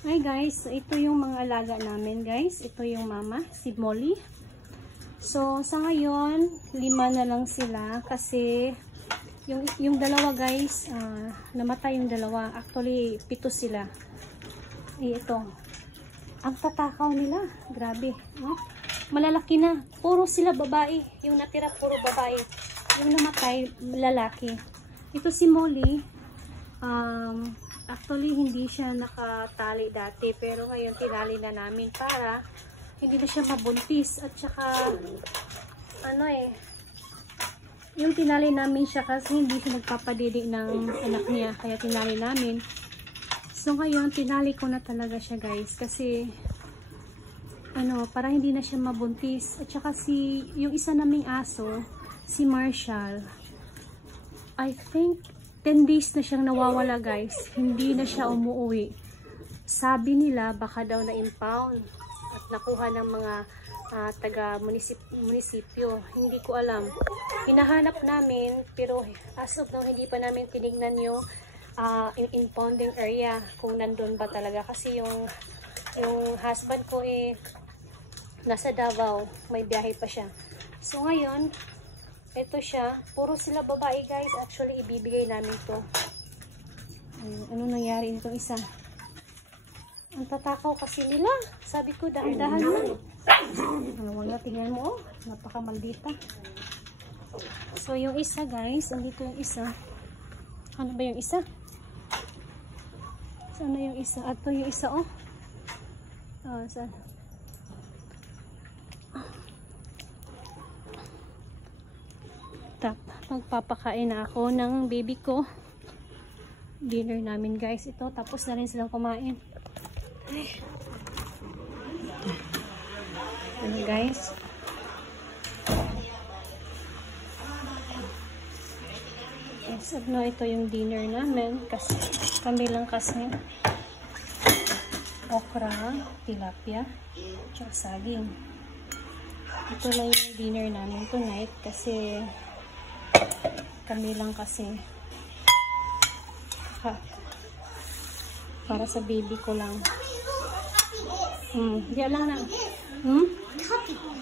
Hi guys, so ito yung mga alaga namin guys. Ito yung mama, si Molly. So sa ngayon, 5 na lang sila kasi yung dalawa guys, namatay yung dalawa. Actually, 7 sila. Ito. Ang tatakaw nila. Grabe. No? Malalaki na. Puro sila babae. Yung natira, puro babae. Yung namatay, lalaki. Ito si Molly. Actually, hindi siya nakatali dati. Pero ngayon, tinali na namin para hindi na siya mabuntis. At saka, yung tinali namin siya kasi hindi siya nagpapadidi ng anak niya. Kaya tinali namin. So, ngayon, tinali ko na talaga siya guys. Kasi, para hindi na siya mabuntis. At saka yung isa naming aso, si Marshall, I think, 10 days na siyang nawawala guys. Hindi na siya umuwi. Sabi nila baka daw na-impound at nakuha ng mga taga-munisipyo. Hindi ko alam. Hinahanap namin pero as of now hindi pa namin tinignan yung impounding area kung nandun ba talaga. Kasi yung husband ko nasa Davao. May biyahe pa siya. So ngayon, ito siya. Puro sila babae guys. Actually, ibibigay namin to. Ano nangyari nitong isa? Ang tatakaw kasi nila. Sabi ko, dahan-dahan lang. Wala, tingnan mo. Napakamaldita. So, yung isa guys. Andito yung isa. Ano ba yung isa? Saan na yung isa? Ato yung isa saan? Magpapakain na ako ng baby ko. Dinner namin guys ito. Tapos na rin silang kumain. Ano guys? Yes, ito yung dinner namin. Kasi kami lang kasi okra, tilapia, tsaka saging. Ito lang yung dinner namin tonight kasi kami lang kasi para sa baby ko lang. Diyan lang na.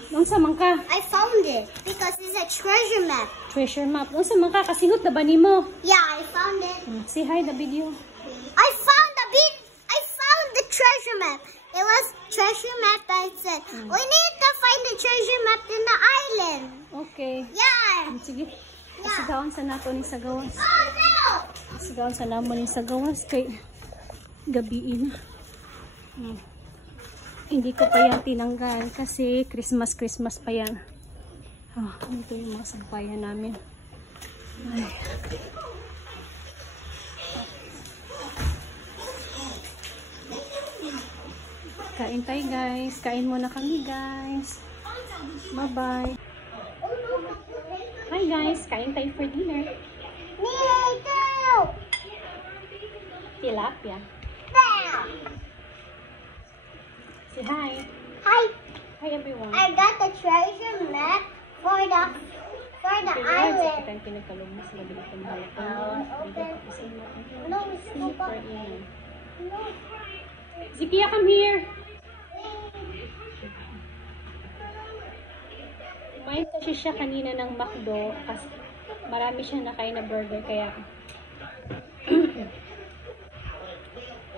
Doon sa mangka. I found it because it's a treasure map. Treasure map. Doon sa mangka kasingot na ba nimo? Yeah, I found it. Say hi the video. I found the treasure map. It was treasure map that said, we need to find the treasure map in the island. Okay. Yeah. Sige. Sigawan sa nato ni sa gawas. Oh no! Sigawan sa namon ni sa gawas kay gabi na. Hindi ko pa yan tinanggal kasi Christmas pa yan. Ito yung mga sampayan namin. Ay. Kain tayo guys. Kain muna kami guys. Bye bye. Hi guys, kain tayo for dinner. Me too. Tilapia. There. Say hi. Hi. Hi everyone. I got the treasure map for the island. Kita pinagkalumos na bilit ng balak. No, it's super. No. Zikia, come here. Kumain kasi siya kanina ng McDo kasi marami siya nakain na burger kaya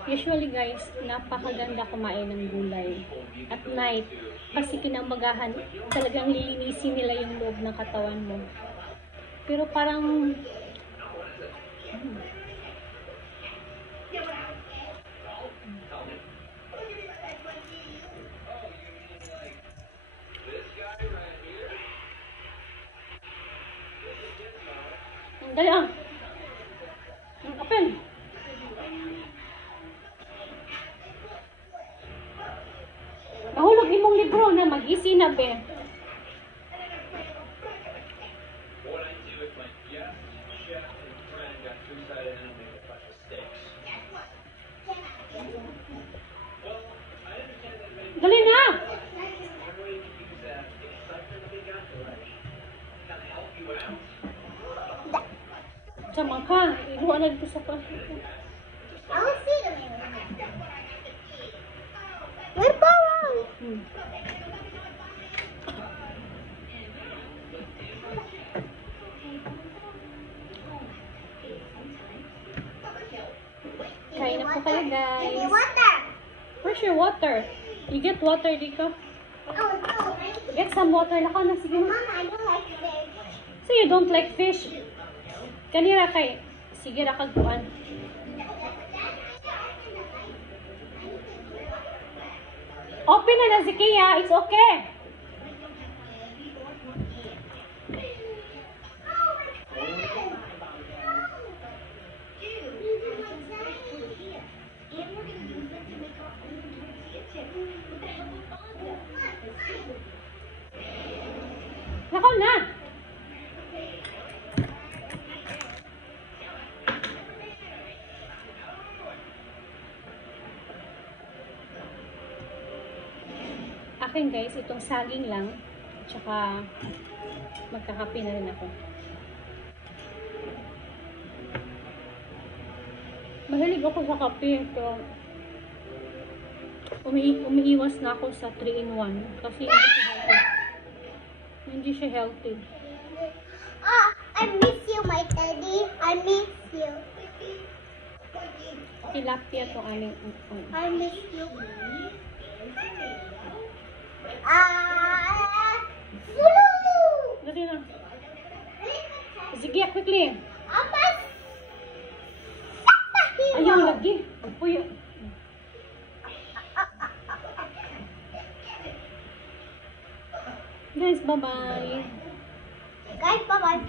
usually guys, napakaganda kumain ng gulay at night kasi kinamagahan talagang lilinisin nila yung loob ng katawan mo. Pero parang dali ang kapel. Nahulog imong libro na mag-isi na be. Dali na! Sama ka, iluwa na dito sa plastic. I will see them. Kain na po kayo, guys. Water. Where's your water? You get water, Diko? Oh, no. Get some water. Lakaw na, sige na. Mama, I don't like fish. So you don't like fish? Kanira kay, sige ra kagkuan. Open na si Kia, it's okay. Lakaw na. Akin guys, itong saging lang. Tsaka magkakape na rin ako. Mahilig ako sa kape. Pero umiiwas na ako sa 3-in-1. Kasi hindi siya healthy. I miss you, my teddy. I miss you. Tilapia to aming. I miss you. Dali na. Sige, quickly. Ayaw lagi. Puyo. Guys, bye-bye. Guys, bye-bye.